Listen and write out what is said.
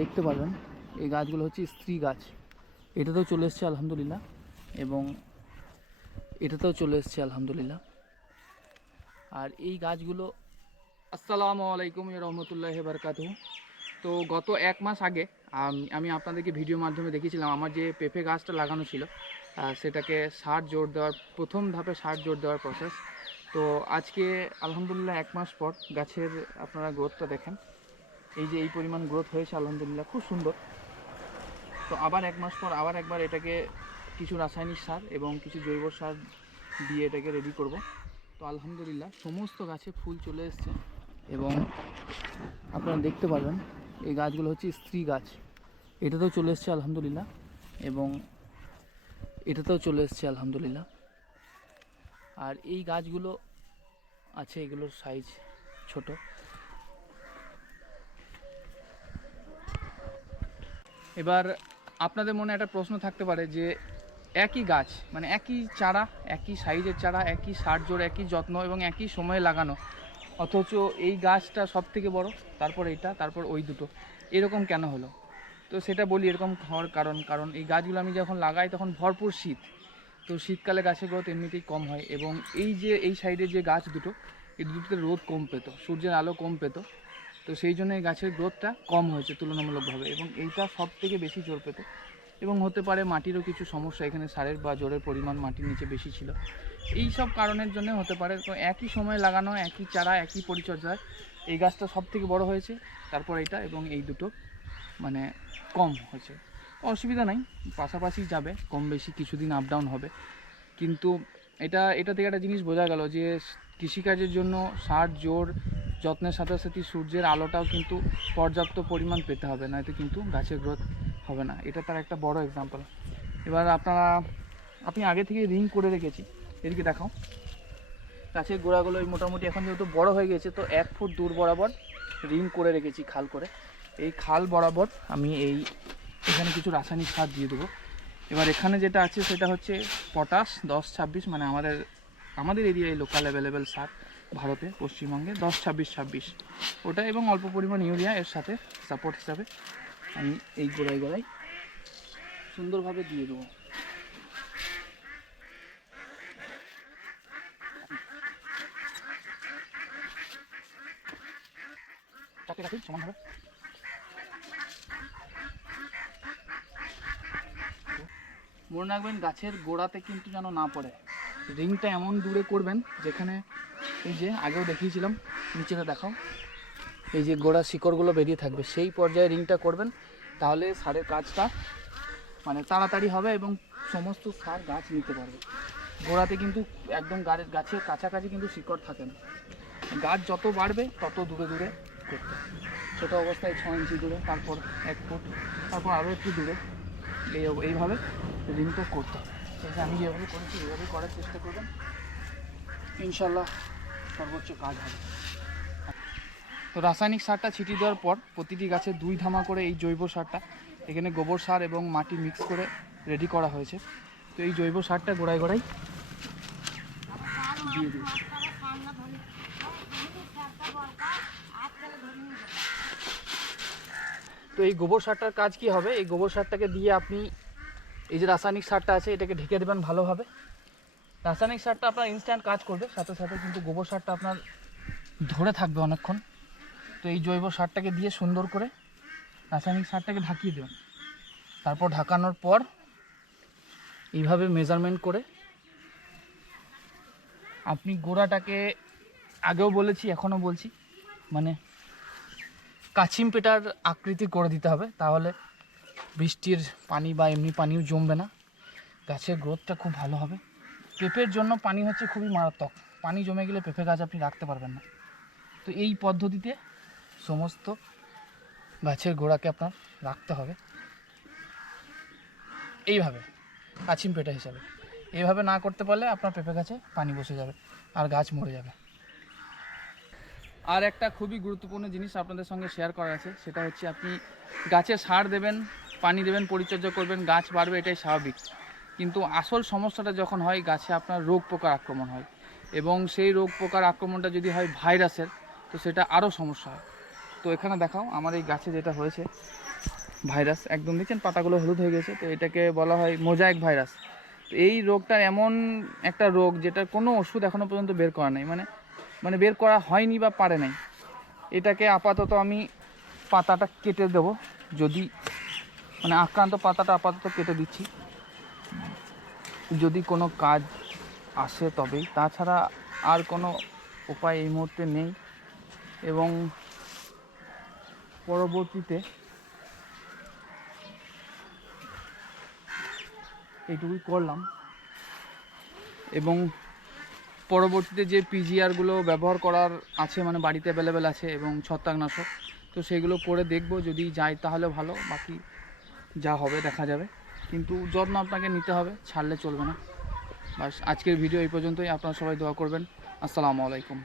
দেখতে পারবেন এই গাছগুলো হচ্ছে স্ত্রী গাছ। এটাতেও চলে এসছে আলহামদুলিল্লাহ, এবং এটাতেও চলে এসছে আলহামদুলিল্লাহ। আর এই গাছগুলো, আসসালামু আলাইকুম রহমতুল্লাহি বারাকাতুহু। তো গত এক মাস আগে আমি আপনাদেরকে ভিডিওর মাধ্যমে দেখিয়েছিলাম আমার যে পেঁপে গাছটা লাগানো ছিল সেটাকে সার জোর দেওয়ার প্রথম ধাপে সার জোর দেওয়ার প্রসেস। তো আজকে আলহামদুলিল্লাহ এক মাস পর গাছের আপনারা গ্রোথটা দেখেন, এই যে এই পরিমাণ গ্রোথ হয়েছে আলহামদুলিল্লাহ, খুব সুন্দর। তো আবার এক মাস পর আবার একবার এটাকে কিছু রাসায়নিক সার এবং কিছু জৈব সার দিয়ে এটাকে রেডি করব। তো আলহামদুলিল্লাহ সমস্ত গাছে ফুল চলে এসছে, এবং আপনারা দেখতে পারবেন এই গাছগুলো হচ্ছে স্ত্রী গাছ। এটাতেও চলে এসছে আলহামদুলিল্লাহ, এবং এটাতেও চলে এসছে আলহামদুলিল্লাহ। আর এই গাছগুলো আছে, এগুলোর সাইজ ছোট। এবার আপনাদের মনে একটা প্রশ্ন থাকতে পারে যে একই গাছ, মানে একই চারা, একই সাইজের চারা, একই সার জোর, একই যত্ন এবং একই সময়ে লাগানো, অথচ এই গাছটা সব থেকে বড়, তারপর এইটা, তারপর ওই দুটো, এরকম কেন হলো? তো সেটা বলি, এরকম হওয়ার কারণ এই গাছগুলো আমি যখন লাগাই তখন ভরপুর শীত। তো শীতকালে গাছের গ্রোথ এমনিতেই কম হয়, এবং এই যে এই সাইডের যে গাছ দুটো, এই দুটোতে রোদ কম পেত, সূর্যের আলো কম পেত। তো সেই জন্য এই গাছের গ্রোথটা কম হয়েছে তুলনামূলকভাবে, এবং এইটা সব থেকে বেশি জোর পেত। এবং হতে পারে মাটিরও কিছু সমস্যা, এখানে সারের বা জোরের পরিমাণ মাটির নিচে বেশি ছিল, এই সব কারণের জন্য হতে পারে। তো একই সময় লাগানো, একই চারা, একই পরিচর্যায় এই গাছটা সব থেকে বড়ো হয়েছে, তারপর এইটা, এবং এই দুটো মানে কম হয়েছে। অসুবিধা নাই, পাশাপাশি যাবে, কম বেশি কিছুদিন আপ ডাউন হবে। কিন্তু এটা থেকে একটা জিনিস বোঝা গেল যে কৃষিকাজের জন্য সার জোর যত্নের সাথে সাথে সূর্যের আলোটাও কিন্তু পর্যাপ্ত পরিমাণ পেতে হবে, নয়তো কিন্তু গাছের গ্রোথ হবে না। এটা তার একটা বড় এক্সাম্পল। এবার আপনি আগে থেকে রিং করে রেখেছি, এদিকে দেখাও। গাছের গোড়াগুলো মোটামুটি এখন যেহেতু বড় হয়ে গেছে, তো 1 ফুট দূর বরাবর রিং করে রেখেছি, খাল করে। এই খাল বরাবর আমি এখানে কিছু রাসায়নিক সার দিয়ে দেবো। এবার এখানে যেটা আছে সেটা হচ্ছে পটাশ 10-26, মানে আমাদের এরিয়ায় লোকাল অ্যাভেলেবেল সার ভারতে, পশ্চিমবঙ্গে 10-26-26 ওটা, এবং অল্প পরিমাণ ইউরিয়া এর সাথে সাপোর্ট হিসাবে আমি এই গোড়ায় সুন্দরভাবে দিয়ে দেবো। কাটি সমানভাবে। মনে রাখবেন গাছের গোড়াতে কিন্তু যেন না পড়ে। রিংটা এমন দূরে করবেন যেখানে, এই যে আগেও দেখিয়েছিলাম, নিচেটা দেখাও, এই যে গোড়া শিকড়গুলো বেরিয়ে থাকবে, সেই পর্যায়ে রিংটা করবেন। তাহলে সারের কাজটা মানে তাড়াতাড়ি হবে, এবং সমস্ত সার গাছ নিতে পারবে। গোড়াতে কিন্তু একদম গাছের কাছাকাছি কিন্তু শিকড় থাকে না। গাছ যত বাড়বে তত দূরে দূরে করতে, ছোটো অবস্থায় 6 ইঞ্চি দূরে, তারপর 1 ফুট, তারপর আরও একটু দূরে, এইভাবে রিংটা করতে হবে। আমি যেভাবে করেছি এইভাবে করার চেষ্টা করবেন, ইনশাল্লাহ সর্বোচ্চ কাজ হবে। তো রাসায়নিক সারটা ছিটিয়ে দেওয়ার পর প্রতিটি গাছে 2 ধামা করে এই জৈব সারটা, এখানে গোবর সার এবং মাটি মিক্স করে রেডি করা হয়েছে। তো এই জৈব সারটা গোড়ায় দিয়ে দিই। তো এই গোবর সারটার কাজ কি হবে, এই গোবর সারটাকে দিয়ে আপনি এই যে রাসায়নিক সারটা আছে এটাকে ঢেকে দেবেন ভালোভাবে। রাসায়নিক সারটা আপনার ইনস্ট্যান্ট কাজ করবে, সাথে সাথে কিন্তু গোবর সারটা আপনার ধরে থাকবে অনেকক্ষণ। তো এই জৈব সারটাকে দিয়ে সুন্দর করে রাসায়নিক সারটাকে ঢাকিয়ে দেবেন। তারপর ঢাকানোর পর এইভাবে মেজারমেন্ট করে আপনি গোড়াটাকে, আগেও বলেছি এখনও বলছি, মানে কাছিম পেটার আকৃতি করে দিতে হবে, তাহলে বৃষ্টির পানি বা এমনি পানিও জমবে না, গাছের গ্রোথটা খুব ভালো হবে। পেঁপের জন্য পানি হচ্ছে খুবই মারাত্মক, পানি জমে গেলে পেঁপে গাছ আপনি রাখতে পারবেন না। তো এই পদ্ধতিতে সমস্ত গাছের গোড়াকে আপনার রাখতে হবে, এইভাবে কাছিম পেটা হিসাবে। এইভাবে না করতে পারলে আপনার পেঁপে গাছে পানি বসে যাবে আর গাছ মরে যাবে। আর একটা খুবই গুরুত্বপূর্ণ জিনিস আপনাদের সঙ্গে শেয়ার করার আছে, সেটা হচ্ছে আপনি গাছে সার দেবেন, পানি দেবেন, পরিচর্যা করবেন, গাছ বাড়বে, এটাই স্বাভাবিক। কিন্তু আসল সমস্যাটা যখন হয় গাছে আপনার রোগ পোকার আক্রমণ হয়, এবং সেই রোগ পোকার আক্রমণটা যদি হয় ভাইরাসের, তো সেটা আরও সমস্যা হয়। তো এখানে দেখাও আমার এই গাছে যেটা হয়েছে, ভাইরাস, একদম দেখছেন পাতাগুলো হলুদ হয়ে গেছে, তো এটাকে বলা হয় মোজাইক ভাইরাস। তো এই রোগটা এমন একটা রোগ যেটার কোনো ওষুধ এখনও পর্যন্ত বের করা নেই, মানে বের করা হয়নি বা পারে নাই। এটাকে আপাতত আমি পাতাটা কেটে দেবো, যদি মানে আক্রান্ত পাতাটা আপাতত কেটে দিচ্ছি, যদি কোনো কাজ আসে তবেই, তাছাড়া আর কোনো উপায় এই মুহূর্তে নেই। এবং পরবর্তীতে এইটুকুই করলাম, এবং পরবর্তীতে যে পিজিআরগুলো ব্যবহার করার আছে, মানে বাড়িতে অ্যাভেলেবেল আছে, এবং ছত্রাকনাশক, তো সেগুলো করে দেখব, যদি যাই তাহলে ভালো, বাকি যা হবে দেখা যাবে। কিন্তু যত্ন আপনাকে নিতে হবে, ছাড়লে চলবে না। বাস, আজকের ভিডিও এই পর্যন্তই। আপনারা সবাই দোয়া করবেন। আসসালামু আলাইকুম।